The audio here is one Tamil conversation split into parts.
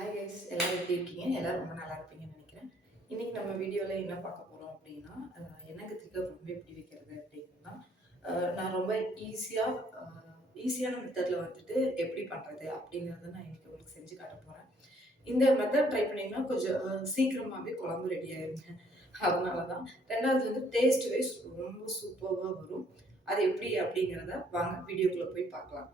ஹாய் கைஸ், எல்லாரும் எப்படி இருக்கீங்க? எல்லாரும் ரொம்ப நல்லா இருப்பீங்கன்னு நினைக்கிறேன். இன்னைக்கு நம்ம வீடியோவில் என்ன பார்க்க போகிறோம் அப்படின்னா, எண்ணெய் கத்திரிக்காய் குழம்பு எப்படி வைக்கிறது அப்படிங்கிறது தான். நான் ரொம்ப ஈஸியான மெத்தடில் வந்துட்டு எப்படி பண்ணுறது அப்படிங்கிறத நான் இன்னைக்கு உங்களுக்கு செஞ்சு காட்ட போகிறேன். இந்த மெத்தட் ட்ரை பண்ணிங்கன்னா கொஞ்சம் சீக்கிரமாகவே குழம்பு ரெடி ஆயிருங்க. அதனால தான். ரெண்டாவது வந்து டேஸ்ட் வைஸ் ரொம்ப சூப்பராக வரும். அது எப்படி அப்படிங்கிறத வாங்க வீடியோக்குள்ளே போய் பார்க்கலாம்.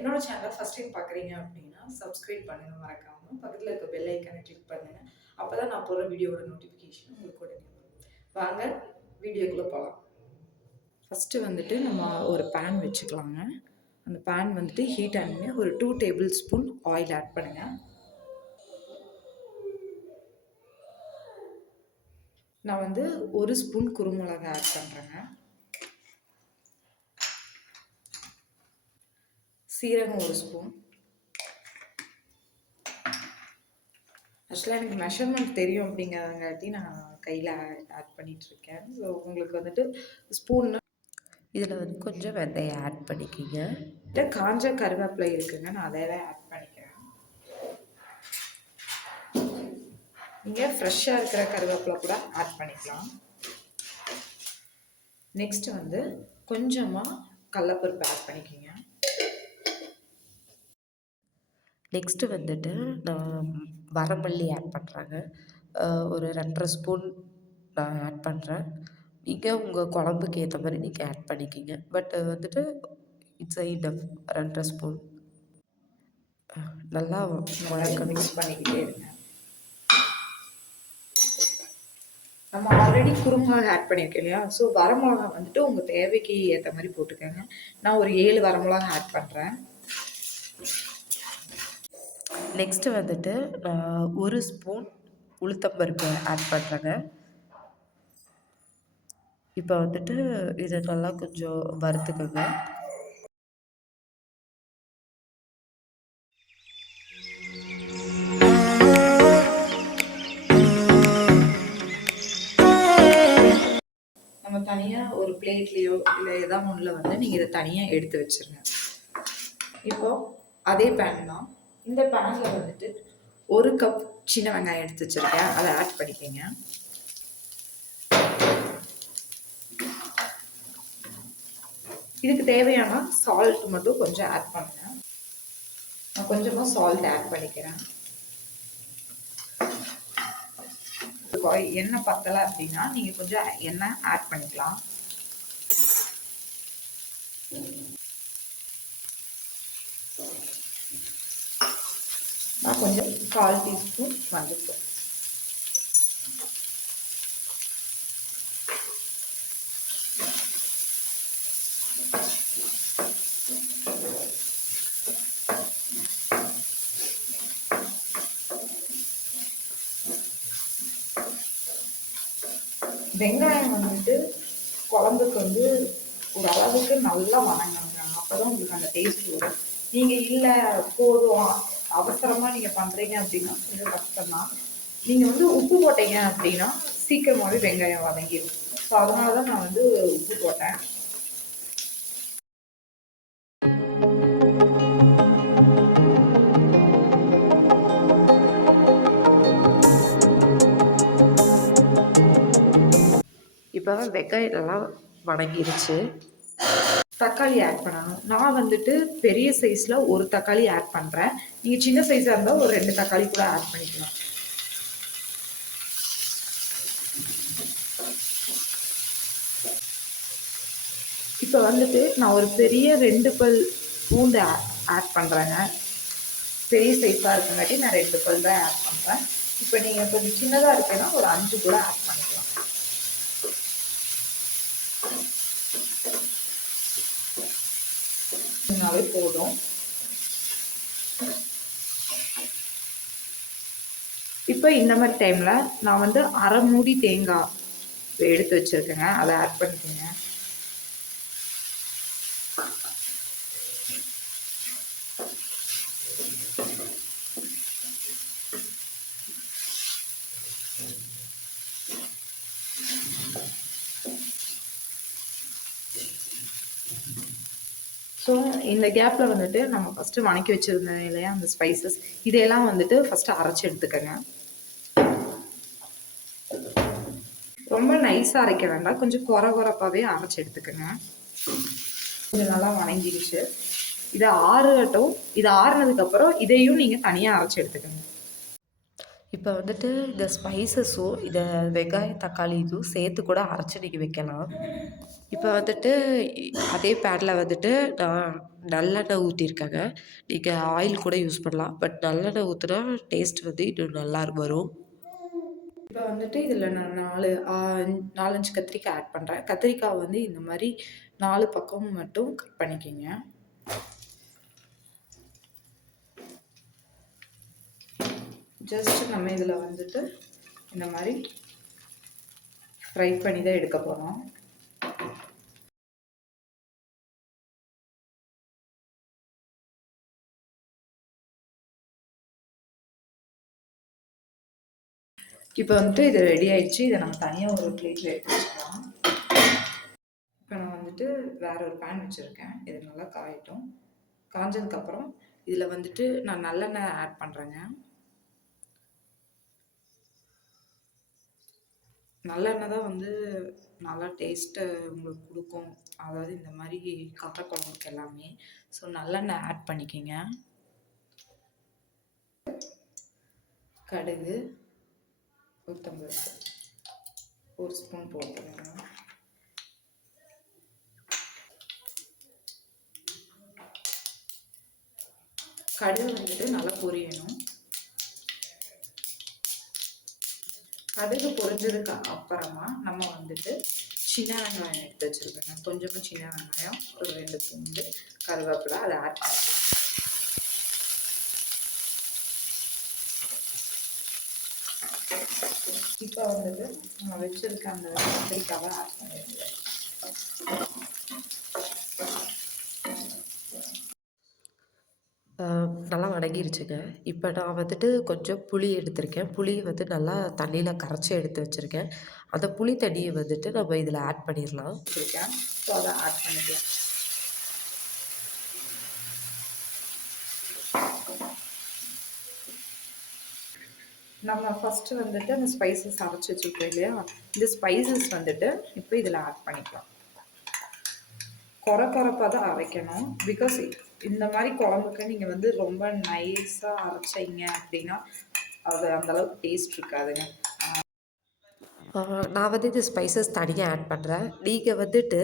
என்னோட சேனலை ஃபர்ஸ்ட் டைம் பார்க்குறீங்க அப்படின்னா சப்ஸ்கிரைப் பண்ணுங்க மறக்காம. பக்கத்தில் இருக்க பெல் ஐக்கானை கிளிக் பண்ணுங்க. அப்பதான் நான் போடுற வீடியோவோட நோட்டிஃபிகேஷன் உங்களுக்கு உடனே வரும். வாங்க வீடியோக்குள்ளே போகலாம். ஃபஸ்ட்டு வந்துட்டு நம்ம ஒரு பேன் வச்சுக்கலாங்க. அந்த பேன் வந்துட்டு ஹீட் ஆனோடனே ஒரு 2 டேபிள் ஸ்பூன் ஆயில் ஆட் பண்ணுங்க. நான் வந்து 1 ஸ்பூன் குருமிளகாய் ஆட் பண்ணுறேங்க. சீரகம் 1 ஸ்பூன். ஆக்சுவலாக எனக்கு மெஷர்மெண்ட் தெரியும் அப்படிங்கிறங்காட்டி நான் கையில் ஆட் பண்ணிகிட்ருக்கேன். ஸோ உங்களுக்கு வந்துட்டு ஸ்பூன்னா இதில் வந்து கொஞ்சம் வெந்தயம் ஆட் பண்ணிக்கிங்க. காஞ்ச கருவேப்பிலை இருக்குங்க, நான் அதை ஆட் பண்ணிக்கிறேன். நீங்கள் ஃப்ரெஷ்ஷாக இருக்கிற கருவேப்பிலை கூட ஆட் பண்ணிக்கலாம். நெக்ஸ்ட் வந்து கொஞ்சமாக கடலப்பருப்பு ஆட் பண்ணிக்கிங்க. நெக்ஸ்ட்டு வந்துட்டு நான் வரமல்லி ஆட் பண்ணுறேங்க. ஒரு 2½ ஸ்பூன் நான் ஆட் பண்ணுறேன். நீங்கள் உங்கள் குழம்புக்கு ஏற்ற மாதிரி நீங்கள் ஆட் பண்ணிக்கிங்க. பட் வந்துட்டு இட்ஸ் இனஃப் 2½ ஸ்பூன். நல்லா மிக்ஸ் பண்ணிக்கிட்டே இருங்க. நம்ம ஆல்ரெடி குருமிளகா ஆட் பண்ணியிருக்கேன் இல்லையா? ஸோ வரமிளகா வந்துட்டு உங்கள் தேவைக்கு ஏற்ற மாதிரி போட்டுக்கோங்க. நான் ஒரு 7 வரமிளகா ஆட் பண்ணுறேன். நெக்ஸ்ட்டு வந்துட்டு 1 ஸ்பூன் உளுத்தம்பருப்பு ஆட் பண்ணுறேங்க. இப்போ வந்துட்டு இதை நல்லா கொஞ்சம் வறுத்துக்கோங்க. நம்ம தனியாக ஒரு பிளேட்லேயோ இல்லை ஏதாவது ஒன்றில் வந்து நீங்கள் இதை தனியாக எடுத்து வச்சுருங்க. இப்போ அதே பேன் தான். இந்த பேனில் வந்துட்டு 1 கப் சின்ன வெங்காயம் எடுத்து வச்சுருக்கேன், அதை ஆட் பண்ணிக்கோங்க. இதுக்கு தேவையான சால்ட் மட்டும் கொஞ்சம் ஆட் பண்ணுங்க. நான் கொஞ்சமாக சால்ட் ஆட் பண்ணிக்கிறேன். எண்ணெய் பத்தலை அப்படின்னா நீங்கள் கொஞ்சம் எண்ணெய் ஆட் பண்ணிக்கலாம். நான் கொஞ்சம் 1/4 டீஸ்பூன் மஞ்சள். வெங்காயம் வந்துட்டு குழம்புக்கு வந்து ஒரு அளவுக்கு நல்லா வணங்கணுங்க. அப்போதான் உங்களுக்கு அந்த டேஸ்ட் வரும். நீங்கள் இல்லை போதும் அவசரமாக நீங்கள் பண்ணுறீங்க அப்படின்னா கொஞ்சம் கஷ்டம்தான். நீங்கள் வந்து உப்பு போட்டீங்க அப்படின்னா சீக்கிரமாகவே வெங்காயம் வதங்கிடும். ஸோ அதனால தான் நான் வந்து உப்பு போட்டேன். இப்போ வெங்காயம் எல்லாம் வதங்கிருச்சு. தக்காளி ஆட் பண்ணணும். நான் வந்துட்டு பெரிய சைஸில் ஒரு தக்காளி ஆட் பண்ணுறேன். நீங்கள் சின்ன சைஸாக இருந்தால் ஒரு 2 தக்காளி கூட ஆட் பண்ணிக்கலாம். இப்போ வந்துட்டு நான் ஒரு பெரிய 2 பல் பூண்டு ஆட் பண்ணுறேங்க. பெரிய சைஸாக இருக்குங்காட்டி நான் 2 பல் தான் ஆட் பண்ணுறேன். இப்போ நீங்கள் கொஞ்சம் சின்னதாக இருக்குன்னா ஒரு 5 கூட ஆட் பண்ணிக்கலாம். போதும். இப்போ இந்த மாதிரி டைமில் நான் வந்து 1/2 மூடி தேங்காய் எடுத்து வச்சுருக்கேங்க, அதை ஆட் பண்ணிக்கோங்க. ஸோ இந்த கேப்பில் வந்துட்டு நம்ம ஃபஸ்ட்டு வணக்கி வச்சுருந்தோம் இல்லையா அந்த ஸ்பைசஸ், இதையெல்லாம் வந்துட்டு ஃபஸ்ட்டு அரைச்சி எடுத்துக்கோங்க. ரொம்ப நைஸாக அரைக்க வேண்டாம், கொஞ்சம் கொரகொரப்பாகவே அரைச்சி எடுத்துக்கோங்க. கொஞ்சம் நல்லா வணங்கிடுச்சு. இதை ஆறட்டும். இது ஆறுனதுக்கப்புறம் இதையும் நீங்கள் தனியாக அரைச்சி எடுத்துக்கோங்க. இப்போ வந்துட்டு இந்த ஸ்பைசஸும் இதை வெங்காயம் தக்காளி இதுவும் சேர்த்து கூட அரைச்சி நீங்கள் வைக்கலாம். இப்போ வந்துட்டு அதே பேனில் வந்துட்டு நான் நல்லெண்ணெய் ஊற்றிருக்கேங்க. நீங்கள் ஆயில் கூட யூஸ் பண்ணலாம், பட் நல்லெண்ணெய் ஊற்றினா டேஸ்ட் வந்து இன்னும் நல்லா வரும். இப்போ வந்துட்டு இதில் நான் 4-5 கத்திரிக்காய் ஆட் பண்ணுறேன். கத்திரிக்காய் வந்து இந்த மாதிரி 4 பக்கம் மட்டும் கட் பண்ணிக்கிங்க. ஜஸ்ட் நம்ம இதில் வந்துட்டு இந்த மாதிரி ஃப்ரை பண்ணி தான் எடுக்க போகிறோம். இப்போ வந்துட்டு இது ரெடி ஆயிடுச்சு. இதை நம்ம தனியாக ஒரு பிளேட்டில் எடுத்து வச்சுக்கலாம். இப்போ நான் வந்துட்டு வேற ஒரு பேன் வச்சுருக்கேன். இது நல்லா காயட்டும். காஞ்சதுக்கப்புறம் இதில் வந்துட்டு நான் நல்லெண்ணெய் ஆட் பண்ணுறேங்க. நல்லெண்ணெய் தான் வந்து நல்லா டேஸ்ட்டை உங்களுக்கு கொடுக்கும், அதாவது இந்த மாதிரி காரக்குழம்புக்கு எல்லாமே. ஸோ நல்லெண்ணெய் ஆட் பண்ணிக்கிங்க. கடுகு, உளுத்தம்பருப்பு 1 ஸ்பூன் போட்டுருங்க. கடுகு வந்துட்டு நல்லா பொரியணும். கடுகு பொரிஞ்சதுக்கு அப்புறமா நம்ம வந்துட்டு சின்ன வெங்காயம் எடுத்து வச்சுருக்கேங்க. கொஞ்சமாக சின்ன வெங்காயம், ஒரு 2 பூண்டு, கருவேப்பிலை அதை ஆட் பண்ணிக்கலாம். இப்போ வந்துட்டு நம்ம வச்சுருக்க அந்த கத்திரிக்காவை ஆட் பண்ணிடுங்க. நல்லா வதங்கிருச்சுங்க. இப்போ நான் வந்துட்டு கொஞ்சம் புளி எடுத்திருக்கேன். புளியை வந்து நல்லா தண்ணியில் கரைச்சி எடுத்து வச்சுருக்கேன். அந்த புளி தண்ணியை வந்துட்டு நம்ம இதில் ஆட் பண்ணிடலாம். வச்சுருக்கேன், ஸோ அதை ஆட் பண்ணிக்கலாம். நம்ம ஃபஸ்ட்டு வந்துட்டு அந்த ஸ்பைசஸ் அரைச்சி வச்சுருக்கோம் இல்லையா, இந்த ஸ்பைசஸ் வந்துட்டு இப்போ இதில் ஆட் பண்ணிக்கலாம். கொரப்பாக தான் அரைக்கணும். பிகாஸ் இந்த மாதிரி குழம்புக்கு நீங்கள் வந்து ரொம்ப நைஸாக அரைச்சிங்க அப்படின்னா அது அந்தளவுக்கு டேஸ்ட் இருக்காதுங்க. நான் வந்து இந்த ஸ்பைசஸ் தனியாக ஆட் பண்ணுறேன். நீங்கள் வந்துட்டு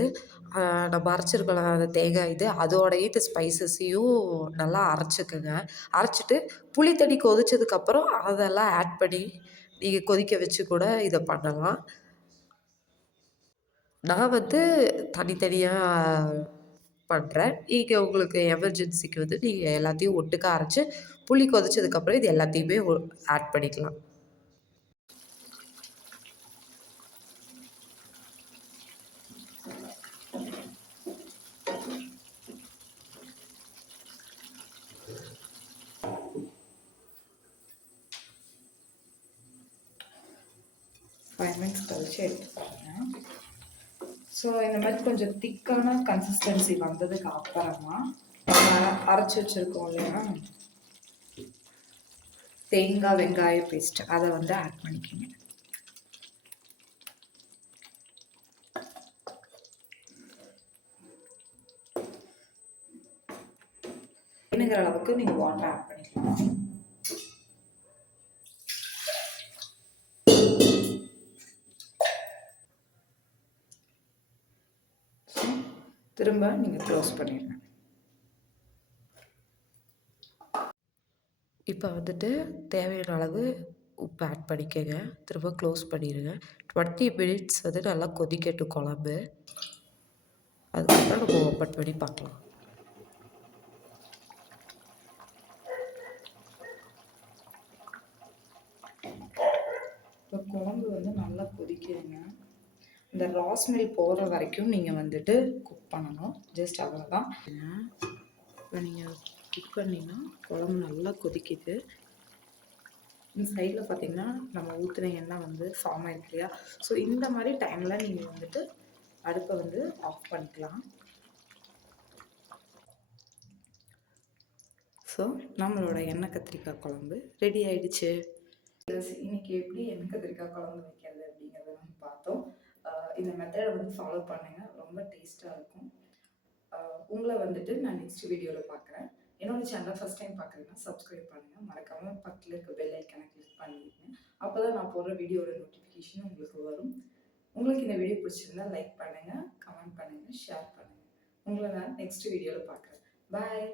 நம்ம அரைச்சிருக்கலாம் அந்த தேங்காய் அதோடய இந்த ஸ்பைசஸையும் நல்லா அரைச்சிக்கோங்க. அரைச்சிட்டு புளி தண்ணி கொதிச்சதுக்கப்புறம் அதெல்லாம் ஆட் பண்ணி நீங்கள் கொதிக்க வச்சு கூட இதை பண்ணலாம். நான் வந்து தனித்தனியாக பண்ணுறேன். நீங்கள் உங்களுக்கு எமர்ஜென்சிக்கு வந்து நீங்கள் எல்லாத்தையும் ஒட்டுக்கா அரைச்சி புளி கொதிச்சதுக்கப்புறம் இது எல்லாத்தையுமே ஆட் பண்ணிக்கலாம். கழிச்சு எடுத்துப்பாங்க. ஸோ இந்த மாதிரி கொஞ்சம் திக்கான கன்சிஸ்டன்சி வந்ததுக்கு அப்புறமா அரைச்சி வச்சுருக்கோம் இல்லையா தேங்காய் வெங்காய பேஸ்ட், அதை வந்து ஆட் பண்ணிக்கோங்க. வேணுங்கிற அளவுக்கு நீங்கள் வாட்டர் ஆட் பண்ணிக்கலாம். திரும்ப நீங்கள் க்ளோஸ் பண்ணிடுங்க. இப்போ வந்துட்டு தேவையான அளவு உப்பு ஆட் பண்ணிக்கோங்க. திரும்ப க்ளோஸ் பண்ணிடுங்க. 20 மினிட்ஸ் வந்து நல்லா கொதிக்கட்டும் குழம்பு. அதுக்கப்புறம் நம்ம ஓப்பன் பண்ணி பார்க்கலாம். இப்போ குழம்பு வந்து நல்லா கொதிக்குதுங்க. இந்த ரா ஸ்மெல் போகிற வரைக்கும் நீங்கள் வந்துட்டு குக் பண்ணணும். ஜஸ்ட் அவ்வளோதான். இப்போ நீங்கள் குக் பண்ணிங்கன்னா குழம்பு நல்லா கொதிக்குது. இந்த சைடில் பார்த்தீங்கன்னா நம்ம ஊற்றுன எண்ணெய் வந்து ஃபார்ம் ஆயிருக்கு இல்லையா. ஸோ இந்த மாதிரி டைமில் நீங்கள் வந்துட்டு அடுப்பை வந்து ஆஃப் பண்ணிக்கலாம். ஸோ நம்மளோட எண்ணெய் கத்திரிக்காய் குழம்பு ரெடி ஆயிடுச்சு. இன்னைக்கு எப்படி எண்ணெய் கத்திரிக்காய் குழம்பு வைக்கிறது அப்படிங்கிறத நம்ம பார்த்தோம். இந்த மெத்தடை வந்து ஃபாலோ பண்ணுங்க, ரொம்ப டேஸ்ட்டாக இருக்கும். உங்களை வந்துட்டு நான் நெக்ஸ்ட் வீடியோவில் பார்க்குறேன். என்னோட சேனலை ஃபஸ்ட் டைம் பார்க்குறீங்கன்னா சப்ஸ்கிரைப் பண்ணுங்கள், மறக்காமல் பக்கத்தில் இருக்க பெல் ஐக்கனை கிளிக் பண்ணிடுங்க. அப்போ தான் நான் போடுற வீடியோட நோட்டிஃபிகேஷன் உங்களுக்கு வரும். உங்களுக்கு இந்த வீடியோ பிடிச்சிருந்தா லைக் பண்ணுங்கள், கமெண்ட் பண்ணுங்கள், ஷேர் பண்ணுங்கள். உங்களை நான் நெக்ஸ்ட் வீடியோவில் பார்க்குறேன். பாய்.